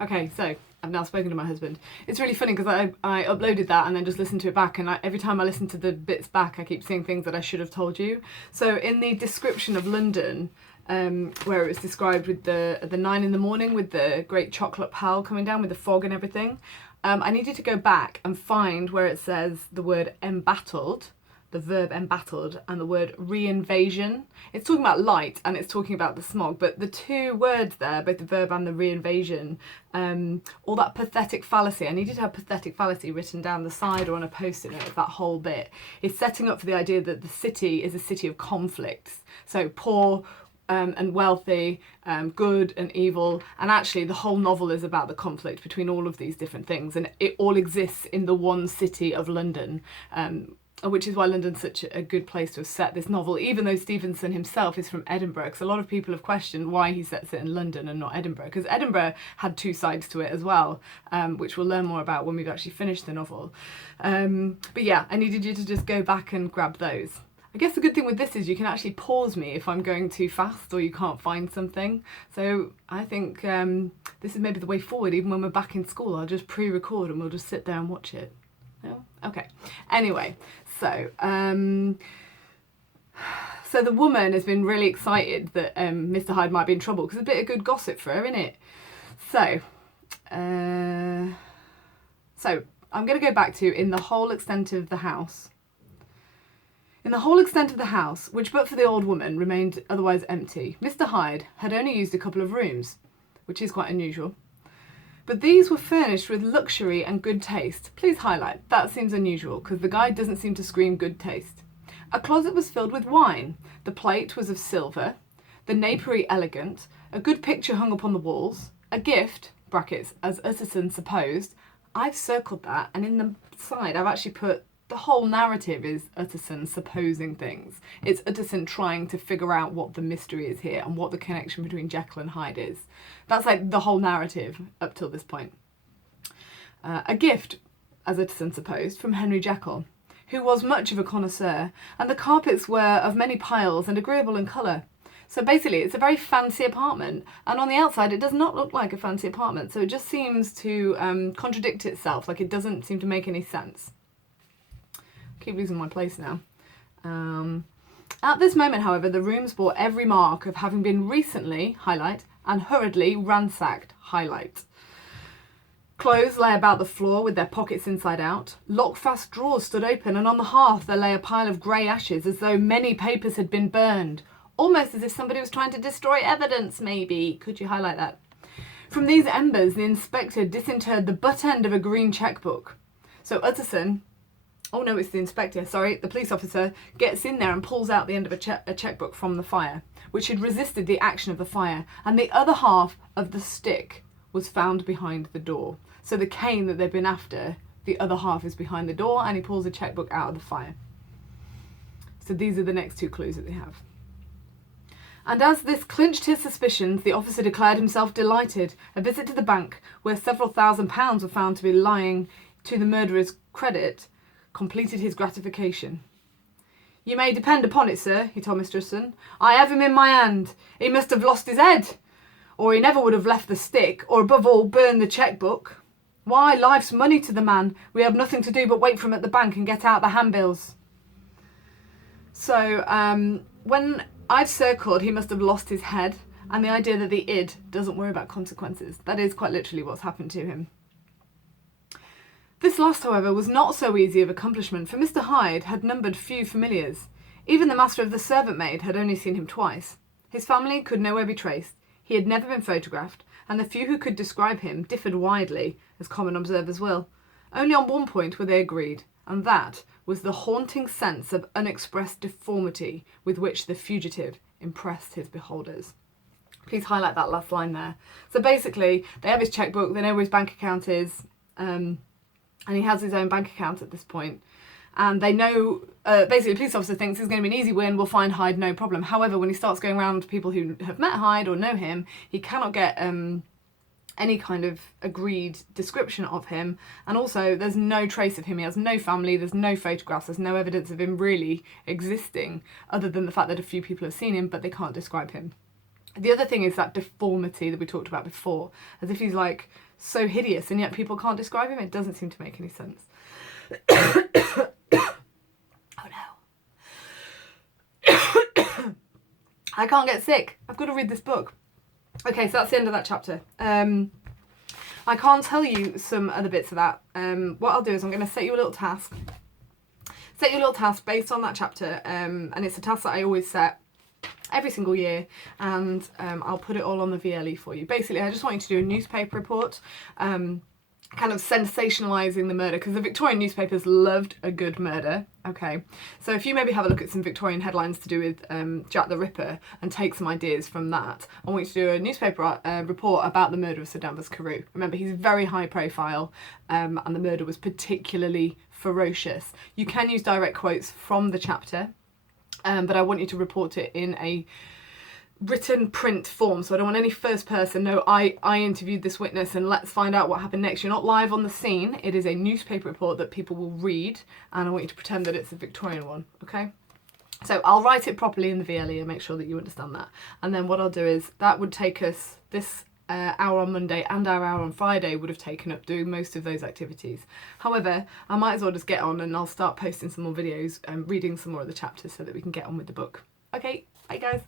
Okay, so I've now spoken to my husband. It's really funny because I uploaded that and then just listened to it back, and every time I listen to the bits back, I keep seeing things that I should have told you. So in the description of London, where it was described with the 9 in the morning with the great chocolate pal coming down with the fog and everything, I needed to go back and find where it says the word embattled, the verb embattled, and the word reinvasion. It's talking about light and it's talking about the smog, but the two words there, both the verb and the reinvasion, all that pathetic fallacy, I needed to have pathetic fallacy written down the side or on a post-it note of that whole bit. It's setting up for the idea that the city is a city of conflicts. So poor and wealthy, good and evil, and actually the whole novel is about the conflict between all of these different things, and it all exists in the one city of London. Which is why London's such a good place to have set this novel, even though Stevenson himself is from Edinburgh, because a lot of people have questioned why he sets it in London and not Edinburgh, because Edinburgh had two sides to it as well, which we'll learn more about when we've actually finished the novel. But yeah, I needed you to just go back and grab those. I guess the good thing with this is you can actually pause me if I'm going too fast or you can't find something. So I think this is maybe the way forward. Even when we're back in school, I'll just pre-record and we'll just sit there and watch it. No? Okay. Anyway, so the woman has been really excited that Mr. Hyde might be in trouble, because it's a bit of good gossip for her, isn't it? So I'm going to go back to in the whole extent of the house. In the whole extent of the house, which but for the old woman remained otherwise empty, Mr. Hyde had only used a couple of rooms, which is quite unusual. But these were furnished with luxury and good taste. Please highlight, that seems unusual, because the guide doesn't seem to scream good taste. A closet was filled with wine. The plate was of silver. The napery elegant. A good picture hung upon the walls. A gift, brackets, as Utterson supposed. I've circled that, and in the side I've actually put the whole narrative is Utterson supposing things. It's Utterson trying to figure out what the mystery is here and what the connection between Jekyll and Hyde is. That's like the whole narrative up till this point. A gift, as Utterson supposed, from Henry Jekyll, who was much of a connoisseur, and the carpets were of many piles and agreeable in colour. So basically it's a very fancy apartment, and on the outside it does not look like a fancy apartment, so it just seems to contradict itself, like it doesn't seem to make any sense. Keep losing my place now. At this moment, however, the rooms bore every mark of having been recently, highlight, and hurriedly ransacked, highlight. Clothes lay about the floor with their pockets inside out. Lockfast drawers stood open, and on the hearth there lay a pile of grey ashes, as though many papers had been burned. Almost as if somebody was trying to destroy evidence, maybe. Could you highlight that? From these embers, the inspector disinterred the butt end of a green chequebook. So Utterson, oh no, it's the inspector, sorry, the police officer, gets in there and pulls out the end of a chequebook from the fire, which had resisted the action of the fire, and the other half of the stick was found behind the door. So the cane that they've been after, the other half is behind the door, and he pulls a chequebook out of the fire. So these are the next two clues that they have. And as this clinched his suspicions, the officer declared himself delighted. A visit to the bank, where several £1,000s were found to be lying to the murderer's credit, completed his gratification. "You may depend upon it, sir," he told Mr. Utterson. "I have him in my hand. He must have lost his head, or he never would have left the stick, or above all, burned the chequebook. Why, life's money to the man. We have nothing to do but wait for him at the bank and get out the handbills." So when I've circled, he must have lost his head, and the idea that the id doesn't worry about consequences. That is quite literally what's happened to him. This last, however, was not so easy of accomplishment, for Mr. Hyde had numbered few familiars. Even the master of the servant maid had only seen him twice. His family could nowhere be traced. He had never been photographed, and the few who could describe him differed widely, as common observers will. Only on one point were they agreed, and that was the haunting sense of unexpressed deformity with which the fugitive impressed his beholders. Please highlight that last line there. So basically, they have his chequebook, they know where his bank account is, and he has his own bank account at this point. And they know, basically the police officer thinks it's going to be an easy win, we'll find Hyde, no problem. However, when he starts going around to people who have met Hyde or know him, he cannot get any kind of agreed description of him. And also, there's no trace of him. He has no family, there's no photographs, there's no evidence of him really existing, other than the fact that a few people have seen him, but they can't describe him. The other thing is that deformity that we talked about before, as if he's like so hideous and yet people can't describe him? It doesn't seem to make any sense. Oh no. I can't get sick. I've got to read this book. Okay, so that's the end of that chapter. I can't tell you some other bits of that. What I'll do is I'm going to set you a little task. Set you a little task based on that chapter, and it's a task that I always set every single year, and I'll put it all on the VLE for you. Basically, I just want you to do a newspaper report, kind of sensationalising the murder, because the Victorian newspapers loved a good murder. Okay, so if you maybe have a look at some Victorian headlines to do with Jack the Ripper and take some ideas from that, I want you to do a newspaper report about the murder of Sir Danvers Carew. Remember, he's very high profile, and the murder was particularly ferocious. You can use direct quotes from the chapter, but I want you to report it in a written print form, so I don't want any first person, no, I interviewed this witness and let's find out what happened next. You're not live on the scene. It is a newspaper report that people will read, and I want you to pretend that it's a Victorian one, okay? So I'll write it properly in the VLE and make sure that you understand that. And then what I'll do is, that would take us, this hour on Monday and our hour on Friday would have taken up doing most of those activities. However, I might as well just get on and I'll start posting some more videos and reading some more of the chapters so that we can get on with the book. Okay, bye guys.